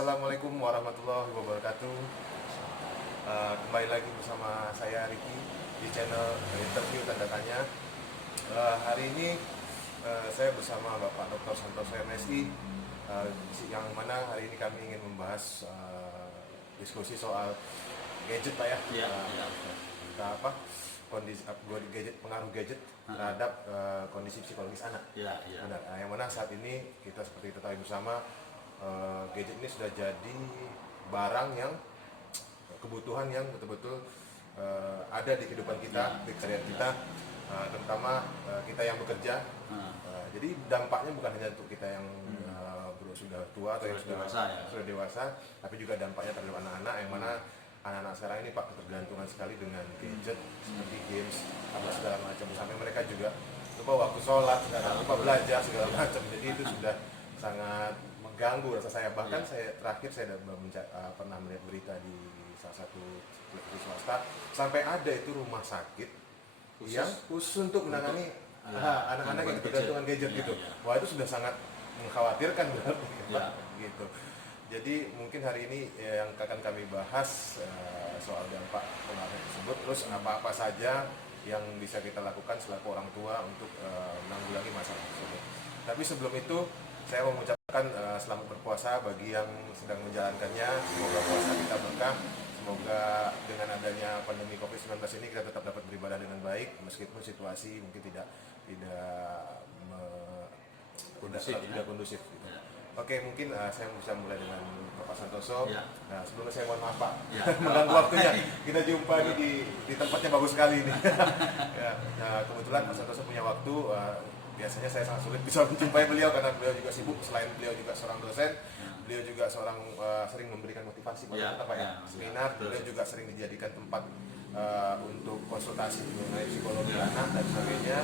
Assalamualaikum warahmatullahi wabarakatuh. Kembali lagi bersama saya Ricky di channel interview tanda tanya. Hari ini saya bersama Bapak Dr. Santoso MSI, yang mana hari ini kami ingin membahas diskusi soal gadget, Pak ya. Kondisi gadget, pengaruh gadget terhadap kondisi psikologis anak. Benar. Yang mana saat ini kita seperti ketahui bersama, gadget ini sudah jadi barang yang kebutuhan yang betul-betul ada di kehidupan kita, di keseharian kita, terutama kita yang bekerja. Jadi dampaknya bukan hanya untuk kita yang sudah tua atau yang sudah dewasa, tapi juga dampaknya terhadap anak-anak, yang mana anak-anak sekarang ini Pak ketergantungan sekali dengan gadget seperti games apa segala macam, sampai mereka juga lupa waktu sholat, lupa belajar segala macam. Jadi itu sudah sangat mengganggu rasa saya. Bahkan saya pernah melihat berita di salah satu televisi swasta, sampai ada itu rumah sakit yang khusus untuk menangani anak-anak yang ketergantungan gadget gitu. Wah, itu sudah sangat mengkhawatirkan berarti gitu. Jadi mungkin hari ini yang akan kami bahas soal dampak pengaruh tersebut, terus apa-apa saja yang bisa kita lakukan selaku orang tua untuk menanggulangi masalah tersebut. Tapi sebelum itu saya mau mengucapkan selamat berpuasa bagi yang sedang menjalankannya. Semoga puasa kita berkah. Semoga dengan adanya pandemi COVID-19 ini kita tetap dapat beribadah dengan baik, meskipun situasi mungkin tidak kondusif gitu. Oke, mungkin saya bisa mulai dengan Bapak Santoso. Nah, sebelumnya saya mohon maaf Pak, mengganggu waktunya. Kita jumpa ini di tempatnya bagus sekali ini. Nah, kebetulan Pak Santoso punya waktu. Biasanya saya sangat sulit bisa menjumpai beliau karena beliau juga sibuk. Selain beliau juga seorang dosen, beliau juga seorang sering memberikan motivasi pada kita Pak ya. Seminar, beliau juga sering dijadikan tempat untuk konsultasi mengenai psikologi anak dan sebagainya.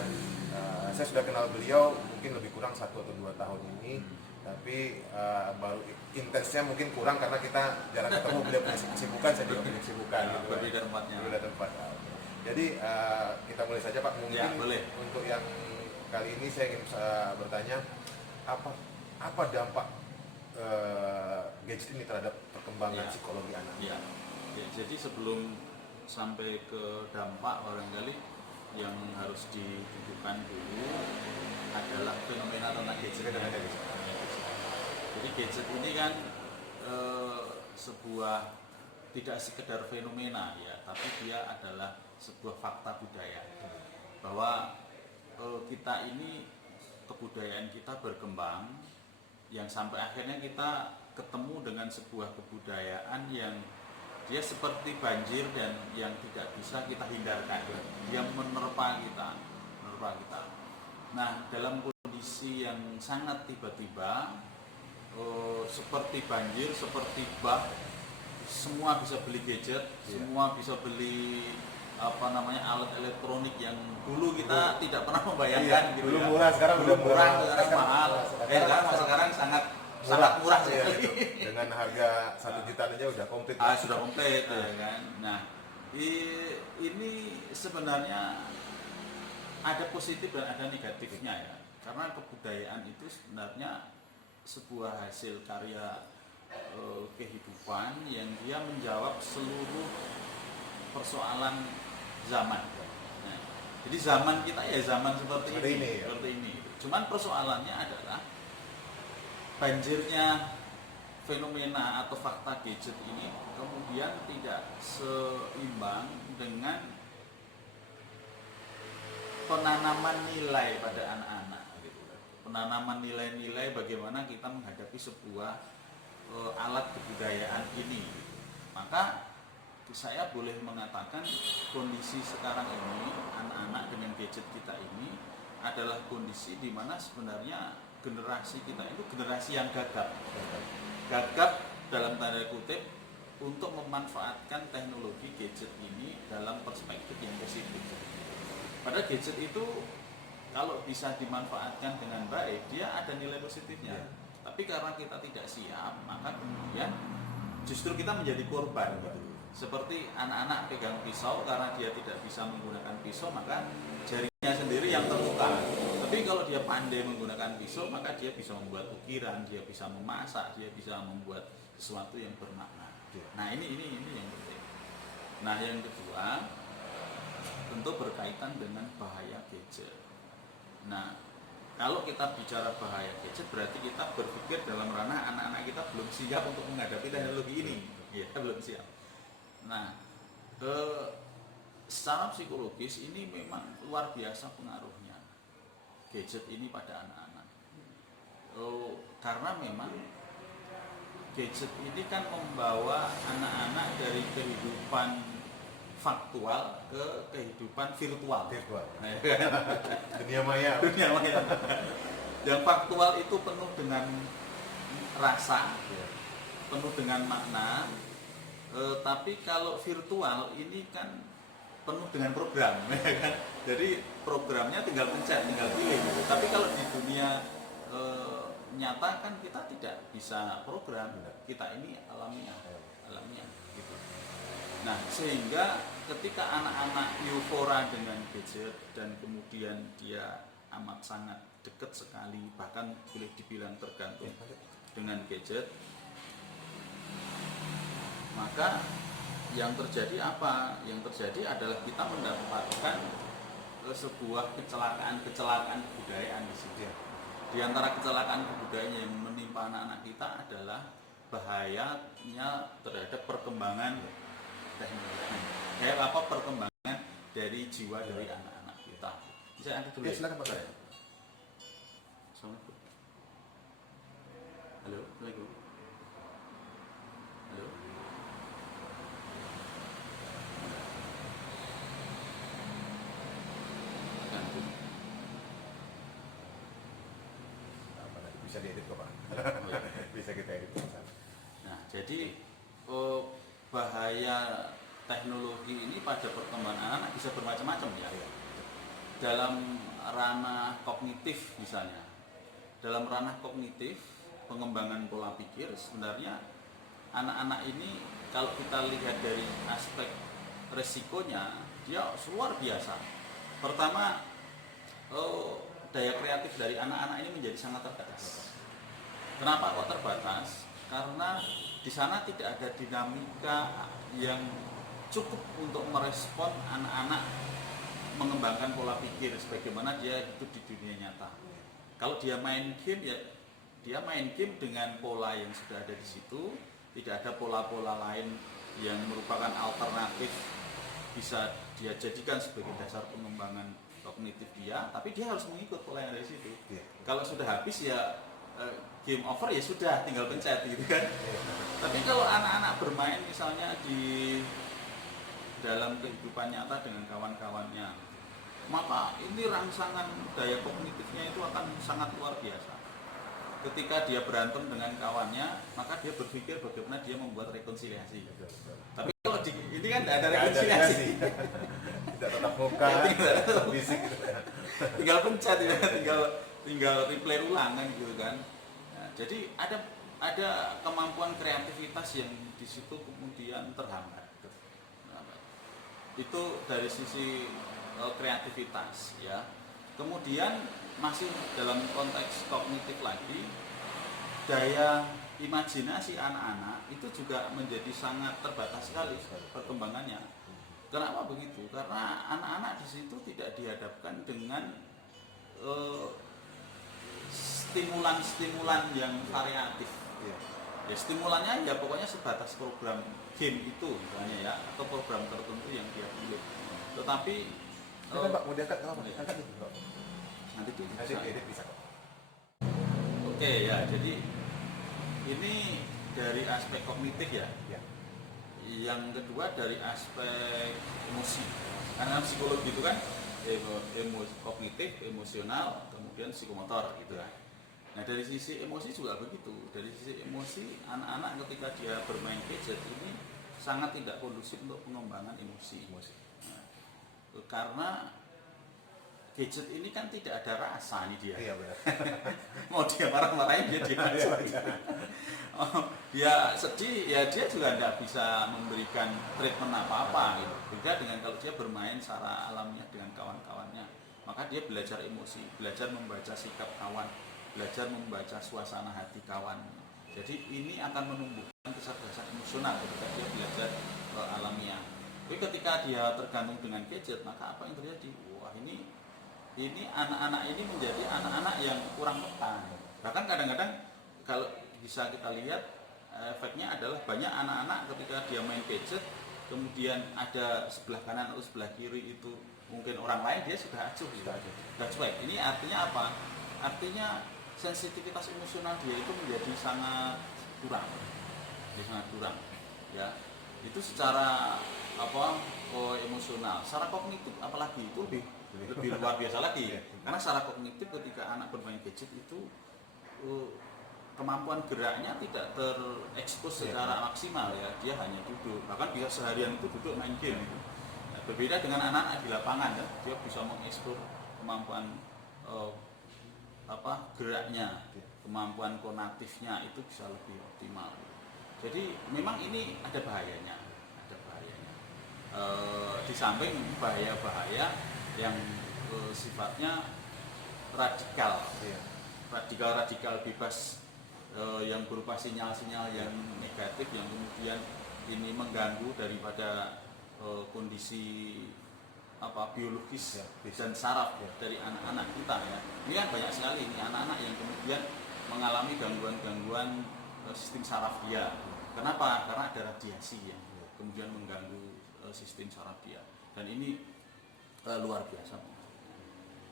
Saya sudah kenal beliau mungkin lebih kurang 1 atau 2 tahun ini, tapi baru intensnya mungkin kurang karena kita jarang ketemu. Beliau punya kesibukan, saya juga punya kesibukan gitu. Berbeda tempat. Jadi kita mulai saja Pak. Mungkin untuk yang kali ini saya ingin bertanya, apa dampak gadget ini terhadap perkembangan psikologi anak? Jadi sebelum sampai ke dampak, barangkali yang harus didudukkan dulu adalah fenomena tentang gadget. Jadi gadget ini kan sebuah tidak sekedar fenomena ya, tapi dia adalah sebuah fakta budaya bahwa kita ini, kebudayaan kita berkembang yang sampai akhirnya kita ketemu dengan sebuah kebudayaan yang dia seperti banjir dan yang tidak bisa kita hindarkan. Dia menerpa kita. Nah, dalam kondisi yang sangat tiba-tiba, seperti banjir, seperti bah, semua bisa beli gadget, semua bisa beli alat elektronik yang dulu kita tidak pernah membayangkan gitu. Dulu murah, sekarang udah murah, sekarang mahal. Sekarang sangat murah sekali. Dengan harga 1 juta aja udah komplit. Sudah komplit ya kan. Nah, ini sebenarnya ada positif dan ada negatifnya ya. Karena kebudayaan itu sebenarnya sebuah hasil karya kehidupan yang dia menjawab seluruh persoalan zaman. Nah, jadi zaman kita ya zaman seperti ini. Cuman persoalannya adalah banjirnya fenomena atau fakta gadget ini kemudian tidak seimbang dengan penanaman nilai pada anak-anak gitu. Penanaman nilai-nilai bagaimana kita menghadapi sebuah alat kebudayaan ini gitu. Maka saya boleh mengatakan kondisi sekarang ini anak-anak dengan gadget kita ini adalah kondisi di mana sebenarnya generasi kita itu generasi yang gagap dalam tanda kutip untuk memanfaatkan teknologi gadget ini dalam perspektif yang positif. Padahal gadget itu kalau bisa dimanfaatkan dengan baik dia ada nilai positifnya. Tapi karena kita tidak siap, maka kemudian justru kita menjadi korban gitu. Seperti anak-anak pegang pisau, karena dia tidak bisa menggunakan pisau maka jarinya sendiri yang terluka. Tapi kalau dia pandai menggunakan pisau, maka dia bisa membuat ukiran, dia bisa memasak, dia bisa membuat sesuatu yang bermakna. Ya. Nah ini yang penting. Nah yang kedua tentu berkaitan dengan bahaya gadget. Nah kalau kita bicara bahaya gadget berarti kita berpikir dalam ranah anak-anak kita belum siap untuk menghadapi teknologi ini, ya belum siap. Nah secara psikologis ini memang luar biasa pengaruhnya gadget ini pada anak-anak. Karena memang gadget ini kan membawa anak-anak dari kehidupan faktual ke kehidupan virtual. Nah, ya kan? Dunia maya. Yang faktual itu penuh dengan rasa, penuh dengan makna. Tapi kalau virtual ini kan penuh dengan program, ya kan? Jadi programnya tinggal pencet, tinggal pilih. Gitu. Tapi kalau di dunia nyata kan kita tidak bisa program, kita ini alamiah gitu. Nah sehingga ketika anak-anak eufora dengan gadget dan kemudian dia amat sangat dekat sekali, bahkan boleh dibilang tergantung dengan gadget, maka yang terjadi apa? Yang terjadi adalah kita mendapatkan sebuah kecelakaan kebudayaan di situ. Di antara kecelakaan kebudayaan yang menimpa anak-anak kita adalah bahayanya terhadap perkembangan teknologi. Perkembangan dari jiwa dari anak-anak kita. Bisa angkat dulu. Silakan Pak. Assalamualaikum. Halo, Assalamualaikum. Halo. Bisa diedit kok Pak. Bisa kita edit. Nah, jadi bahaya teknologi ini pada perkembangan anak bisa bermacam-macam ya. Dalam ranah kognitif misalnya, dalam ranah kognitif pengembangan pola pikir sebenarnya anak-anak ini kalau kita lihat dari aspek resikonya dia luar biasa. Pertama daya kreatif dari anak-anak ini menjadi sangat terbatas. Kenapa kok terbatas? Karena di sana tidak ada dinamika yang cukup untuk merespon anak-anak mengembangkan pola pikir sebagaimana dia hidup di dunia nyata. Kalau dia main game ya dia main game dengan pola yang sudah ada di situ, tidak ada pola-pola lain yang merupakan alternatif bisa dia jadikan sebagai dasar pengembangan kognitif dia, tapi dia harus mengikut pola yang ada di situ. Kalau sudah habis ya game over ya sudah, tinggal pencet gitu kan. Tapi kalau anak-anak bermain misalnya di dalam kehidupan nyata dengan kawan-kawannya, maka ini rangsangan daya kognitifnya itu akan sangat luar biasa. Ketika dia berantem dengan kawannya, maka dia berpikir bagaimana dia membuat rekonsiliasi. Tapi kalau ini kan tidak ada rekonsiliasi. Tidak tatap muka, fisik gitu. Tinggal pencet ya, tinggal replay ulang kan gitu kan. Nah, jadi ada kemampuan kreativitas yang di situ kemudian terhambat. Itu dari sisi kreativitas ya. Kemudian masih dalam konteks kognitif lagi, daya imajinasi anak-anak itu juga menjadi sangat terbatas sekali perkembangannya. Kenapa begitu? Karena anak-anak di situ tidak dihadapkan dengan stimulan-stimulan yang variatif. Ya stimulannya ya pokoknya sebatas program game itu misalnya ya, atau program tertentu yang dia pilih. Tetapi Pak mau diangkat apa? Angkat nih. Nanti itu bisa kok. Oke ya, jadi ini dari aspek kognitif ya. Yang kedua dari aspek emosi. Karena psikologi itu kan kognitif, emosional, kemudian psikomotor gitu kan. Nah dari sisi emosi juga begitu. Dari sisi emosi anak-anak ketika dia bermain gadget ini sangat tidak kondusif untuk pengembangan emosi. Nah, karena gadget ini kan tidak ada rasa nih dia. Iya benar. Mau dia marah-marahin dia diam aja. Dia sedih ya dia juga tidak bisa memberikan treatment apa-apa gitu. Beda dengan kalau dia bermain secara alamiah dengan kawan-kawannya, maka dia belajar emosi, belajar membaca sikap kawan, belajar membaca suasana hati kawan. Jadi ini akan menumbuhkan kecerdasan emosional ketika dia belajar alamiah. Tapi ketika dia tergantung dengan gadget, maka apa yang terjadi? Wah, ini anak-anak ini menjadi anak-anak yang kurang peka. Bahkan kadang-kadang kalau bisa kita lihat efeknya adalah banyak anak-anak ketika dia main gadget, kemudian ada sebelah kanan atau sebelah kiri itu mungkin orang lain, dia sudah acuh, sudah cuek. Ini artinya apa? Artinya sensitivitas emosional dia itu menjadi sangat kurang, ya. Itu secara emosional. Secara kognitif apalagi itu lebih luar biasa lagi. Karena secara kognitif ketika anak bermain gadget itu kemampuan geraknya tidak terekspos secara maksimal, ya. Dia hanya duduk, bahkan bisa seharian itu duduk main game itu. Nah, berbeda dengan anak-anak di lapangan, ya. Dia bisa mengeksplor kemampuan geraknya, kemampuan kognitifnya itu bisa lebih optimal. Jadi memang ini ada bahayanya. Di samping bahaya-bahaya yang sifatnya radikal bebas, yang berupa sinyal-sinyal yang negatif yang kemudian ini mengganggu daripada kondisi biologis dan saraf dari anak-anak kita, ya. Ini kan banyak sekali ini anak-anak yang kemudian mengalami gangguan-gangguan sistem saraf dia. Kenapa? Karena ada radiasi yang kemudian mengganggu sistem saraf dia, dan ini luar biasa.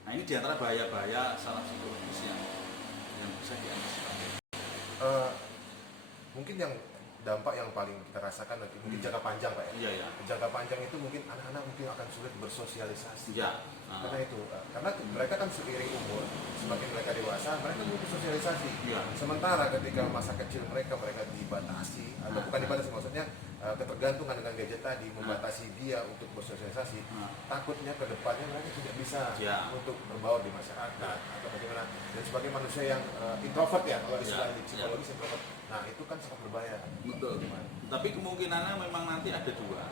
Nah, ini diantara bahaya-bahaya saraf psikologis yang bisa diantisipasi. Mungkin yang dampak yang paling kita rasakan nanti mungkin jangka panjang, Pak, ya. Iya. Jangka panjang itu mungkin anak-anak mungkin akan sulit bersosialisasi. Iya. Karena mereka kan seiring umur, semakin mereka dewasa, mereka butuh sosialisasi. Iya. Sementara ketika masa kecil mereka dibatasi, atau bukan dibatasi, maksudnya ketergantungan dengan gadget tadi membatasi dia untuk bersosialisasi. Takutnya ke depannya mereka tidak bisa untuk berbaur di masyarakat atau bagaimana. Dan sebagai manusia yang introvert, ya, kalau istilah psikologis introvert. Nah, itu kan sangat berbahaya. Betul. Tapi kemungkinannya memang nanti ada dua.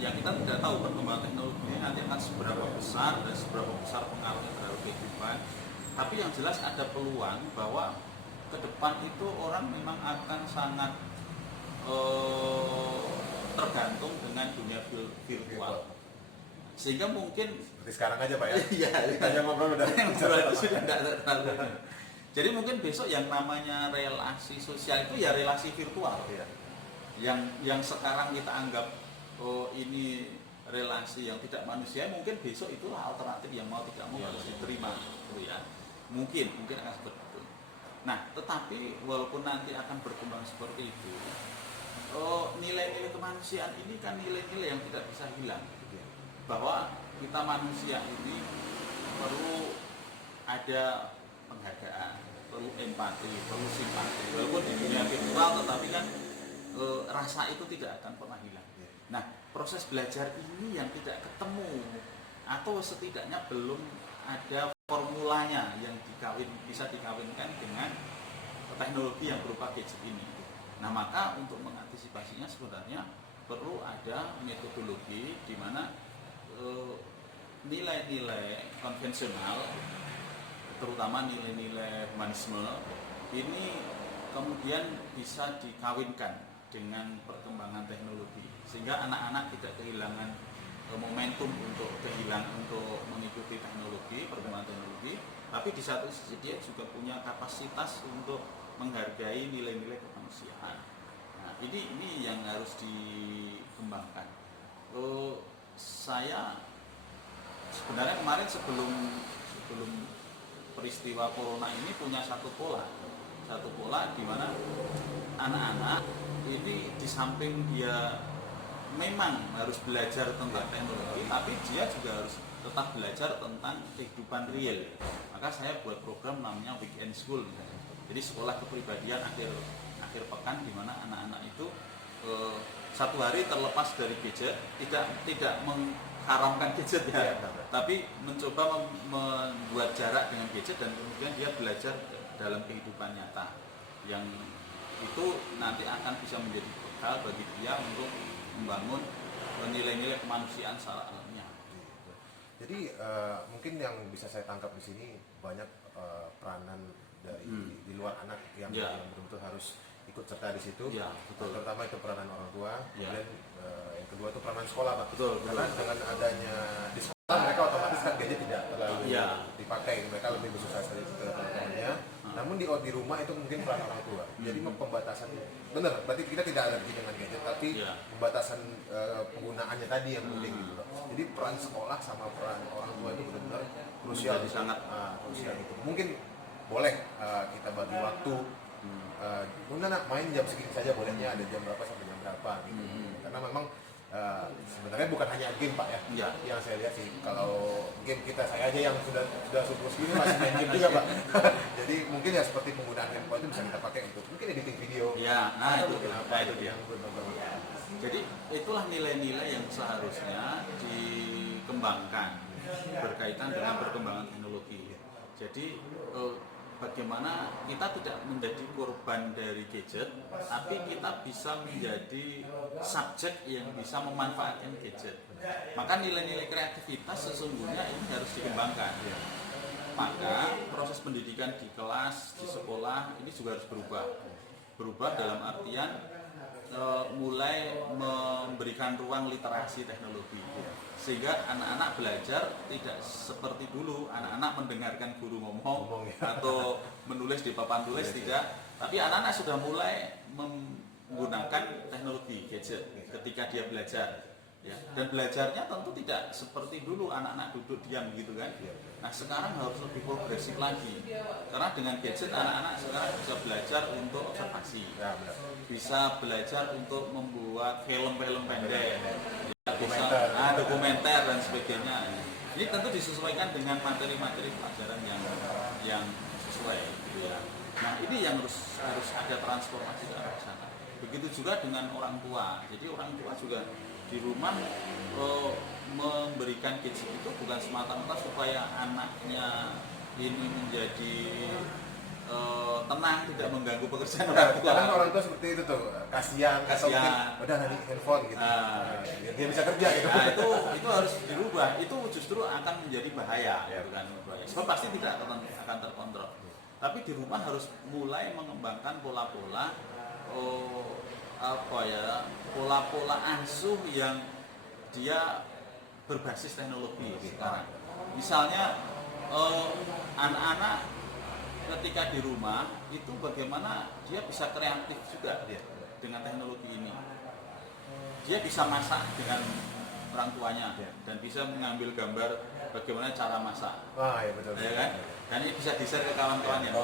Yang kita tidak tahu perkembangan teknologi ini nanti akan seberapa besar dan seberapa besar pengaruhnya terhadap kehidupan. Tapi yang jelas ada peluang bahwa ke depan itu orang memang akan sangat tergantung dengan dunia virtual. Sehingga mungkin seperti sekarang aja, Pak, ya. Iya. Kita ngobrol udah itu sudah tidak terlalu. Jadi mungkin besok yang namanya relasi sosial itu ya relasi virtual. Iya. Yang sekarang kita anggap ini relasi yang tidak manusia, mungkin besok itulah alternatif yang mau tidak mau harus diterima, gitu ya. Mungkin akan seperti itu. Nah, tetapi walaupun nanti akan berkembang seperti itu, nilai-nilai kemanusiaan ini kan nilai-nilai yang tidak bisa hilang. Bahwa kita manusia ini perlu ada penghargaan, perlu empati, perlu simpati. Walaupun di dunia virtual, tetapi kan rasa itu tidak akan pernah hilang. Nah, proses belajar ini yang tidak ketemu atau setidaknya belum ada formulanya yang bisa dikawinkan dengan teknologi yang berupa gadget ini. Nah, maka untuk mengantisipasinya sebenarnya perlu ada metodologi di mana nilai-nilai konvensional, terutama nilai-nilai humanisme ini kemudian bisa dikawinkan dengan perkembangan teknologi, sehingga anak-anak tidak kehilangan momentum untuk mengikuti teknologi, perkembangan teknologi, tapi di satu sisi dia juga punya kapasitas untuk menghargai nilai-nilai kemanusiaan. Nah, ini yang harus dikembangkan. Saya sebenarnya kemarin sebelum peristiwa corona ini punya satu pola di mana anak-anak ini di samping dia memang harus belajar tentang teknologi, tapi dia juga harus tetap belajar tentang kehidupan real. Maka saya buat program namanya Weekend School, misalnya. Jadi sekolah kepribadian akhir pekan, di mana anak-anak itu satu hari terlepas dari gadget, tidak mengharamkan gadget, ya, tapi mencoba membuat jarak dengan gadget, dan kemudian dia belajar dalam kehidupan nyata yang itu nanti akan bisa menjadi bekal bagi dia untuk membangun nilai-nilai kemanusiaan secara alamiah. Jadi mungkin yang bisa saya tangkap di sini banyak peranan dari di luar anak yang betul-betul harus ikut serta di situ. Betul. Terutama itu peranan orang tua. Kemudian yang kedua itu peranan sekolah, Pak. Betul. Karena dengan adanya di sekolah mereka otomatis kan gadget tidak terlalu dipakai, mereka lebih bersosialisasi ke teman-temannya. Namun di rumah itu mungkin peran orang tua. Jadi pembatasan, benar. Berarti kita tidak alergi dengan gadget, tapi pembatasan penggunaannya tadi yang penting gitu loh. Jadi peran sekolah sama peran orang tua itu benar-benar krusial, sangat krusial gitu. Mungkin boleh kita bagi waktu. Nak main jam segini saja bolehnya, ada jam berapa sampai jam berapa gitu. Karena memang sebenarnya bukan hanya game, Pak, ya. Yang saya lihat sih kalau game saya aja yang sudah subuh segini masih main game juga, Pak. Jadi mungkin ya seperti penggunaan handphone itu bisa kita pakai untuk mungkin editing video. Itu dia. Jadi itulah nilai-nilai yang seharusnya dikembangkan berkaitan dengan perkembangan teknologi. Jadi bagaimana kita tidak menjadi korban dari gadget, tapi kita bisa menjadi subjek yang bisa memanfaatkan gadget. Maka nilai-nilai kreativitas sesungguhnya ini harus dikembangkan. Maka proses pendidikan di kelas, di sekolah ini juga harus berubah. Berubah dalam artian mulai memberikan ruang literasi teknologi, sehingga anak-anak belajar tidak seperti dulu anak-anak mendengarkan guru ngomong atau menulis di papan tulis, tidak, tapi anak-anak sudah mulai menggunakan teknologi gadget ketika dia belajar. Dan belajarnya tentu tidak seperti dulu anak-anak duduk diam gitu kan. Nah sekarang harus lebih progresif lagi, karena dengan gadget anak-anak sekarang bisa belajar untuk observasi, bisa belajar untuk membuat film-film pendek, bisa dokumenter dan sebagainya. Ini tentu disesuaikan dengan materi-materi pelajaran yang sesuai gitu ya. Nah ini yang harus ada transformasi ke arah sana. Begitu juga dengan orang tua. Jadi orang tua juga di rumah memberikan gadget itu bukan semata-mata supaya anaknya ini menjadi tenang, tidak mengganggu pekerjaan orang tua. Karena orang tua seperti itu tuh, kasihan. Udah nanti handphone gitu, biar dia bisa kerja gitu. Nah itu harus dirubah. Itu justru akan menjadi bahaya, gitu kan? Sebab pasti tidak akan terkontrol. Tapi di rumah harus mulai mengembangkan pola-pola pola-pola asuh yang dia berbasis teknologi sekarang. Misalnya anak-anak ketika di rumah itu bagaimana dia bisa kreatif juga dengan teknologi ini. Dia bisa masak dengan orang tuanya dan bisa mengambil gambar bagaimana cara masak. Ya betul. Ya kan? Dan ini bisa di-share ke kawan-kawannya.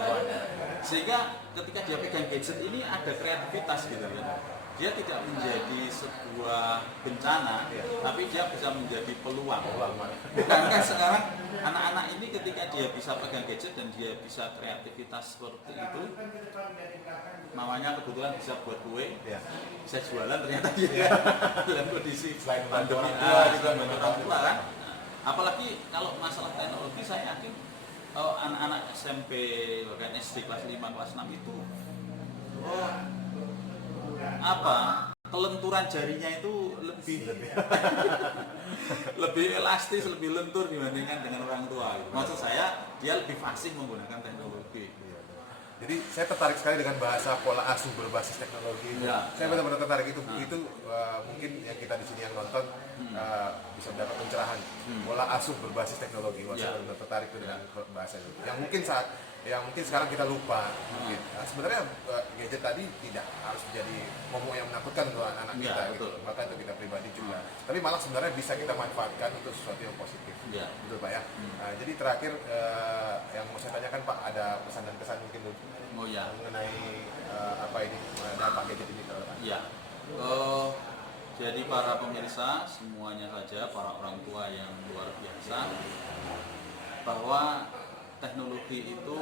Sehingga ketika dia pegang gadget ini ada kreativitas gitu kan. Dia tidak menjadi sebuah bencana, tapi dia bisa menjadi peluang. Bukankah sekarang anak-anak ini ketika dia bisa pegang gadget dan dia bisa kreativitas seperti itu, mamanya kebetulan bisa buat kue, bisa jualan ternyata dia dalam kondisi selain pandemi juga bantu orang tua kan. Apalagi kalau masalah teknologi, saya yakin anak-anak SMP bahkan SD kelas 5 kelas 6 itu kelenturan jarinya itu lebih elastis, lebih lentur dibandingkan dengan orang tua. Maksud saya dia lebih fasih menggunakan teknologi. Jadi saya tertarik sekali dengan bahasa pola asuh berbasis teknologi. Saya benar-benar tertarik itu. Itu mungkin yang kita di sini yang nonton bisa mendapat pencerahan. Pola asuh berbasis teknologi. Saya benar-benar tertarik itu dengan bahasa itu. Yang mungkin sekarang kita lupa. Sebenarnya gadget tadi tidak harus menjadi momok yang menakutkan untuk anak-anak kita. Gitu. Bahkan untuk kita pribadi juga. Tapi malah sebenarnya bisa kita manfaatkan untuk sesuatu yang positif. Betul Pak ya. Jadi terakhir yang mau saya tanyakan Pak, ada pesan dan kesan mungkin mengenai dampak gadget ini kalau Pak. Jadi para pemirsa semuanya saja, para orang tua yang luar biasa, bahwa teknologi itu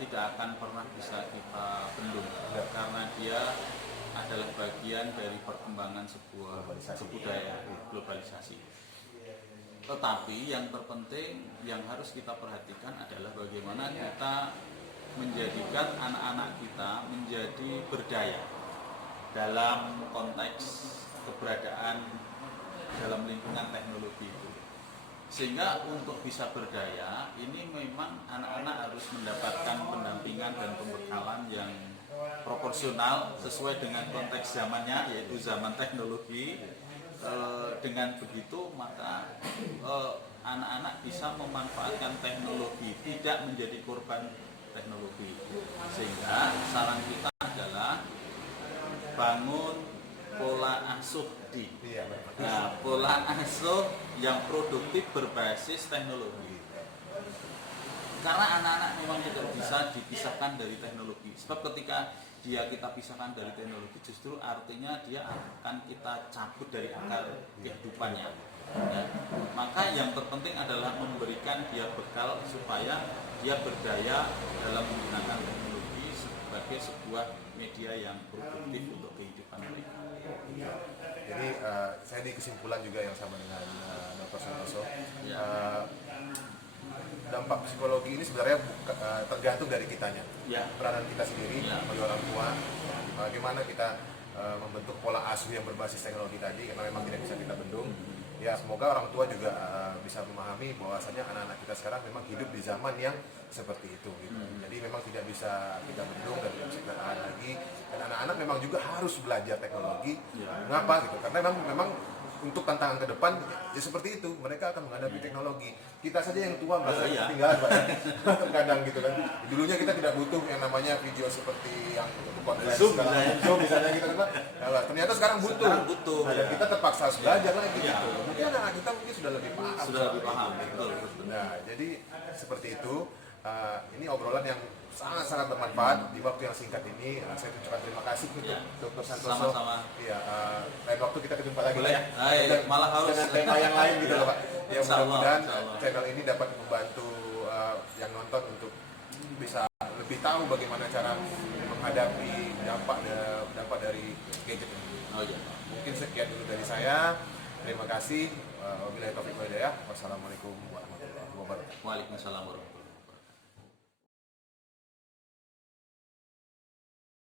tidak akan pernah bisa kita bendung karena dia adalah bagian dari perkembangan sebuah kebudayaan globalisasi. Tetapi yang terpenting yang harus kita perhatikan adalah bagaimana kita menjadikan anak-anak kita menjadi berdaya dalam konteks keberadaan dalam lingkungan teknologi itu. Sehingga untuk bisa berdaya ini memang anak-anak harus mendapatkan pendampingan dan pembekalan yang proporsional sesuai dengan konteks zamannya, yaitu zaman teknologi. Dengan begitu maka anak-anak bisa memanfaatkan teknologi, tidak menjadi korban teknologi. Sehingga saran kita adalah bangun pola asuh pola asuh yang produktif berbasis teknologi. Karena anak-anak memang tidak bisa dipisahkan dari teknologi. Sebab ketika kita pisahkan dari teknologi, justru artinya dia akan kita cabut dari akar kehidupannya. Ya. Maka yang terpenting adalah memberikan dia bekal supaya dia berdaya dalam menggunakan teknologi sebagai sebuah media yang produktif untuk kehidupan mereka. Jadi saya di kesimpulan juga yang sama dengan Dr. Santoso. Ya. Dampak psikologi ini sebenarnya tergantung dari kitanya, peranan kita sendiri sebagai orang tua, bagaimana kita membentuk pola asuh yang berbasis teknologi tadi, karena memang tidak bisa kita bendung. Ya semoga orang tua juga bisa memahami bahwasanya anak-anak kita sekarang memang hidup di zaman yang seperti itu gitu. Jadi memang tidak bisa kita bendung dan tidak bisa kita tahan lagi, dan anak-anak memang juga harus belajar teknologi. Mengapa gitu? Karena memang untuk tantangan ke depan ya seperti itu, mereka akan menghadapi teknologi. Kita saja yang tua merasa ketinggalan Pak ya. Terkadang gitu kan. Dulunya kita tidak butuh yang namanya video seperti yang untuk konferensi Zoom misalnya gitu kan. Nah, ternyata sekarang butuh. Dan kita terpaksa harus belajar lagi gitu. Mungkin anak kita mungkin sudah lebih paham. Betul. Nah, jadi seperti itu. Ini obrolan yang sangat-sangat bermanfaat di waktu yang singkat ini. Saya ucapkan terima kasih untuk Dr. Santoso. Sama-sama. Iya, lain waktu kita ketemu lagi boleh. ya. Malah harus dengan tema yang lain gitu loh Pak. Ya mudah-mudahan channel ini dapat membantu yang nonton untuk bisa lebih tahu bagaimana cara menghadapi dampak dari gadget ini. Mungkin sekian dulu dari saya. Terima kasih. Wabillahi taufiq wal hidayah. Wassalamualaikum warahmatullahi wabarakatuh. Waalaikumsalam warahmatullahi wabarakatuh.